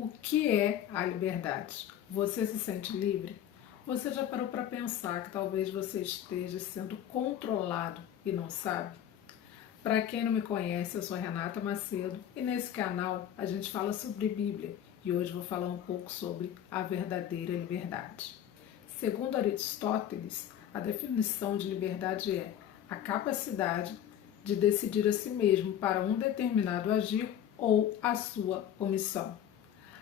O que é a liberdade? Você se sente livre? Você já parou para pensar que talvez você esteja sendo controlado e não sabe? Para quem não me conhece, eu sou Renata Macedo e nesse canal a gente fala sobre Bíblia e hoje vou falar um pouco sobre a verdadeira liberdade. Segundo Aristóteles, a definição de liberdade é a capacidade de decidir a si mesmo para um determinado agir ou a sua omissão.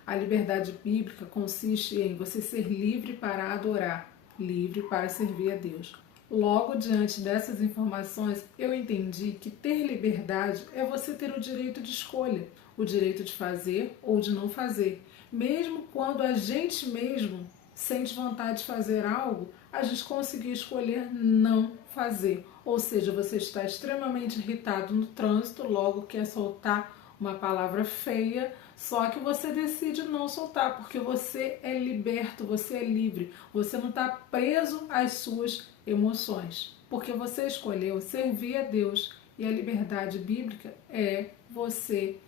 A liberdade bíblica consiste em você ser livre para adorar, livre para servir a Deus. Logo, diante dessas informações, eu entendi que ter liberdade é você ter o direito de escolha, o direito de fazer ou de não fazer. Mesmo quando a gente mesmo sente vontade de fazer algo, a gente conseguir escolher não fazer. Ou seja, você está extremamente irritado no trânsito, logo quer soltar uma palavra feia, só que você decide não soltar, porque você é liberto, você é livre, você não está preso às suas emoções, porque você escolheu servir a Deus e a liberdade bíblica é você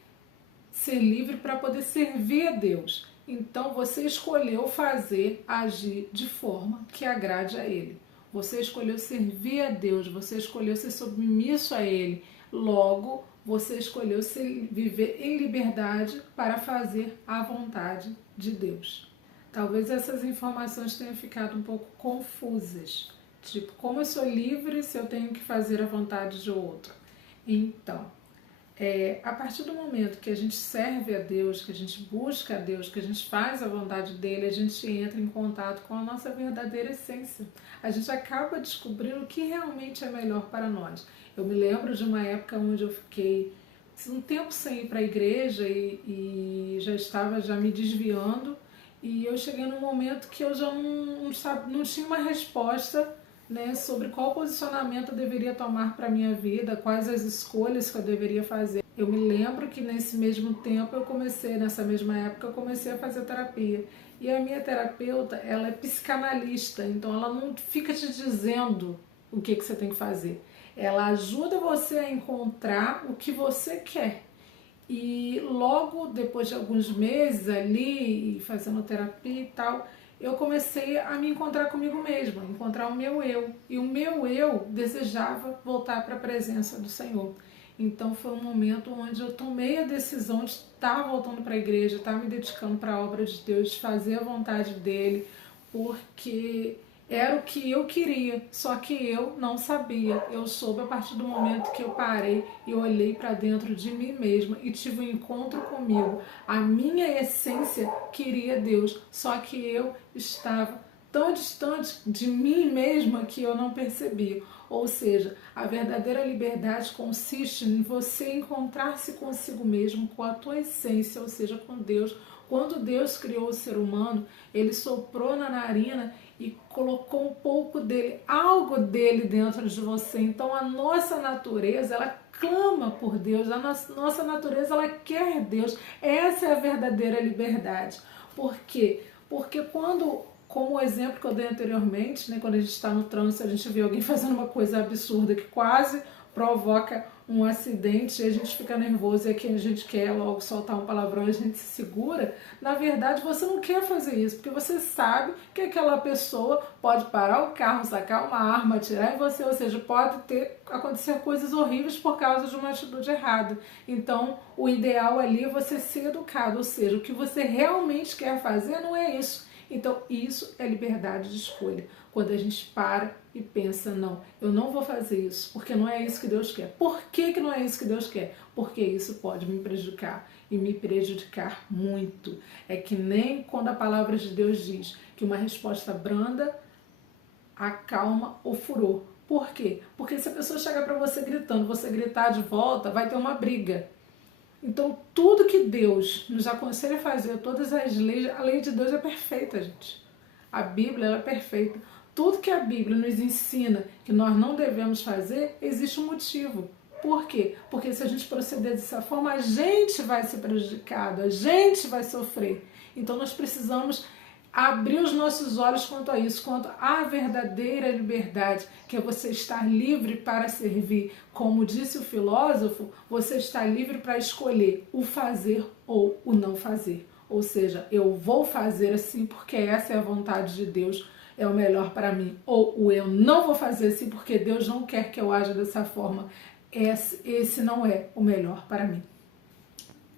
ser livre para poder servir a Deus. Então você escolheu fazer, agir de forma que agrade a Ele. Você escolheu servir a Deus, você escolheu ser submisso a Ele. Logo, você escolheu viver em liberdade para fazer a vontade de Deus. Talvez essas informações tenham ficado um pouco confusas. Tipo, como eu sou livre se eu tenho que fazer a vontade de outro? Então, a partir do momento que a gente serve a Deus, que a gente busca a Deus, que a gente faz a vontade dele, a gente entra em contato com a nossa verdadeira essência. A gente acaba descobrindo o que realmente é melhor para nós. Eu me lembro de uma época onde eu fiquei um tempo sem ir para a igreja e já estava me desviando, e eu cheguei num momento que eu já não tinha uma resposta, né, sobre qual posicionamento eu deveria tomar para a minha vida, quais as escolhas que eu deveria fazer. Eu me lembro que nessa mesma época eu comecei a fazer terapia. E a minha terapeuta, ela é psicanalista, então ela não fica te dizendo o que você tem que fazer. Ela ajuda você a encontrar o que você quer. E logo depois de alguns meses ali, fazendo terapia e tal, eu comecei a me encontrar comigo mesma, encontrar o meu eu. E o meu eu desejava voltar para a presença do Senhor. Então foi um momento onde eu tomei a decisão de estar voltando para a igreja, estar me dedicando para a obra de Deus, de fazer a vontade dele, porque era o que eu queria, só que eu não sabia. Eu soube a partir do momento que eu parei e olhei para dentro de mim mesma e tive um encontro comigo. A minha essência queria Deus, só que eu estava tão distante de mim mesma que eu não percebia. Ou seja, a verdadeira liberdade consiste em você encontrar-se consigo mesmo, com a tua essência, ou seja, com Deus. Quando Deus criou o ser humano, Ele soprou na narina e colocou um pouco dele, algo dele dentro de você. Então a nossa natureza, ela clama por Deus, a nossa natureza, ela quer Deus. Essa é a verdadeira liberdade. Por quê? Porque como o exemplo que eu dei anteriormente, né, quando a gente está no trânsito, a gente vê alguém fazendo uma coisa absurda que quase provoca um acidente e a gente fica nervoso e aqui a gente quer logo soltar um palavrão e a gente se segura. Na verdade, você não quer fazer isso, porque você sabe que aquela pessoa pode parar o carro, sacar uma arma, atirar em você, ou seja, pode acontecer coisas horríveis por causa de uma atitude errada. Então, o ideal ali é você ser educado, ou seja, o que você realmente quer fazer não é isso. Então, isso é liberdade de escolha. Quando a gente para e pensa, não, eu não vou fazer isso, porque não é isso que Deus quer. Por que não é isso que Deus quer? Porque isso pode me prejudicar, e me prejudicar muito. É que nem quando a palavra de Deus diz que uma resposta branda acalma o furor. Por quê? Porque se a pessoa chegar para você gritando, você gritar de volta, vai ter uma briga. Então, tudo que Deus nos aconselha a fazer, todas as leis, a lei de Deus é perfeita, gente. A Bíblia ela é perfeita. Tudo que a Bíblia nos ensina que nós não devemos fazer, existe um motivo. Por quê? Porque se a gente proceder dessa forma, a gente vai ser prejudicado, a gente vai sofrer. Então, nós precisamos abrir os nossos olhos quanto a isso, quanto à verdadeira liberdade, que é você estar livre para servir. Como disse o filósofo, você está livre para escolher o fazer ou o não fazer. Ou seja, eu vou fazer assim porque essa é a vontade de Deus, é o melhor para mim. Ou eu não vou fazer assim porque Deus não quer que eu haja dessa forma. Esse não é o melhor para mim.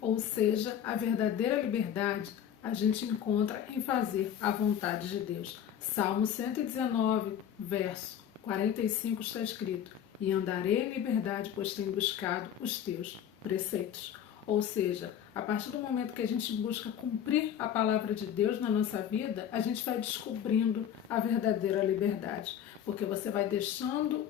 Ou seja, a verdadeira liberdade a gente encontra em fazer a vontade de Deus. Salmo 119, verso 45 está escrito: e andarei em liberdade, pois tenho buscado os teus preceitos. Ou seja, a partir do momento que a gente busca cumprir a palavra de Deus na nossa vida, a gente vai descobrindo a verdadeira liberdade. Porque você vai deixando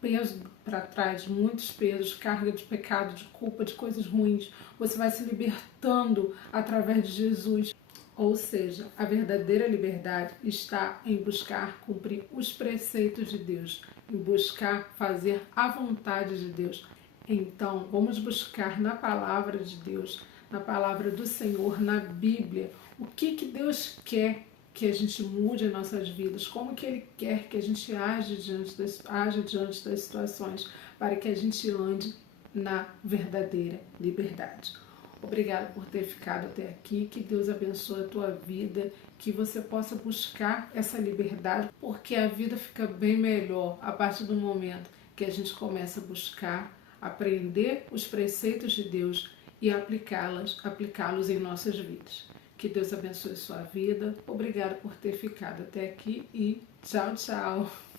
peso para trás, muitos pesos, carga de pecado, de culpa, de coisas ruins. Você vai se libertando através de Jesus. Ou seja, a verdadeira liberdade está em buscar cumprir os preceitos de Deus, em buscar fazer a vontade de Deus. Então, vamos buscar na palavra de Deus, na palavra do Senhor, na Bíblia, o que Deus quer que a gente mude as nossas vidas, como que Ele quer que a gente age diante das situações, para que a gente ande na verdadeira liberdade. Obrigada por ter ficado até aqui, que Deus abençoe a tua vida, que você possa buscar essa liberdade, porque a vida fica bem melhor a partir do momento que a gente começa a buscar, aprender os preceitos de Deus e aplicá-los em nossas vidas. Que Deus abençoe sua vida. Obrigada por ter ficado até aqui e tchau, tchau.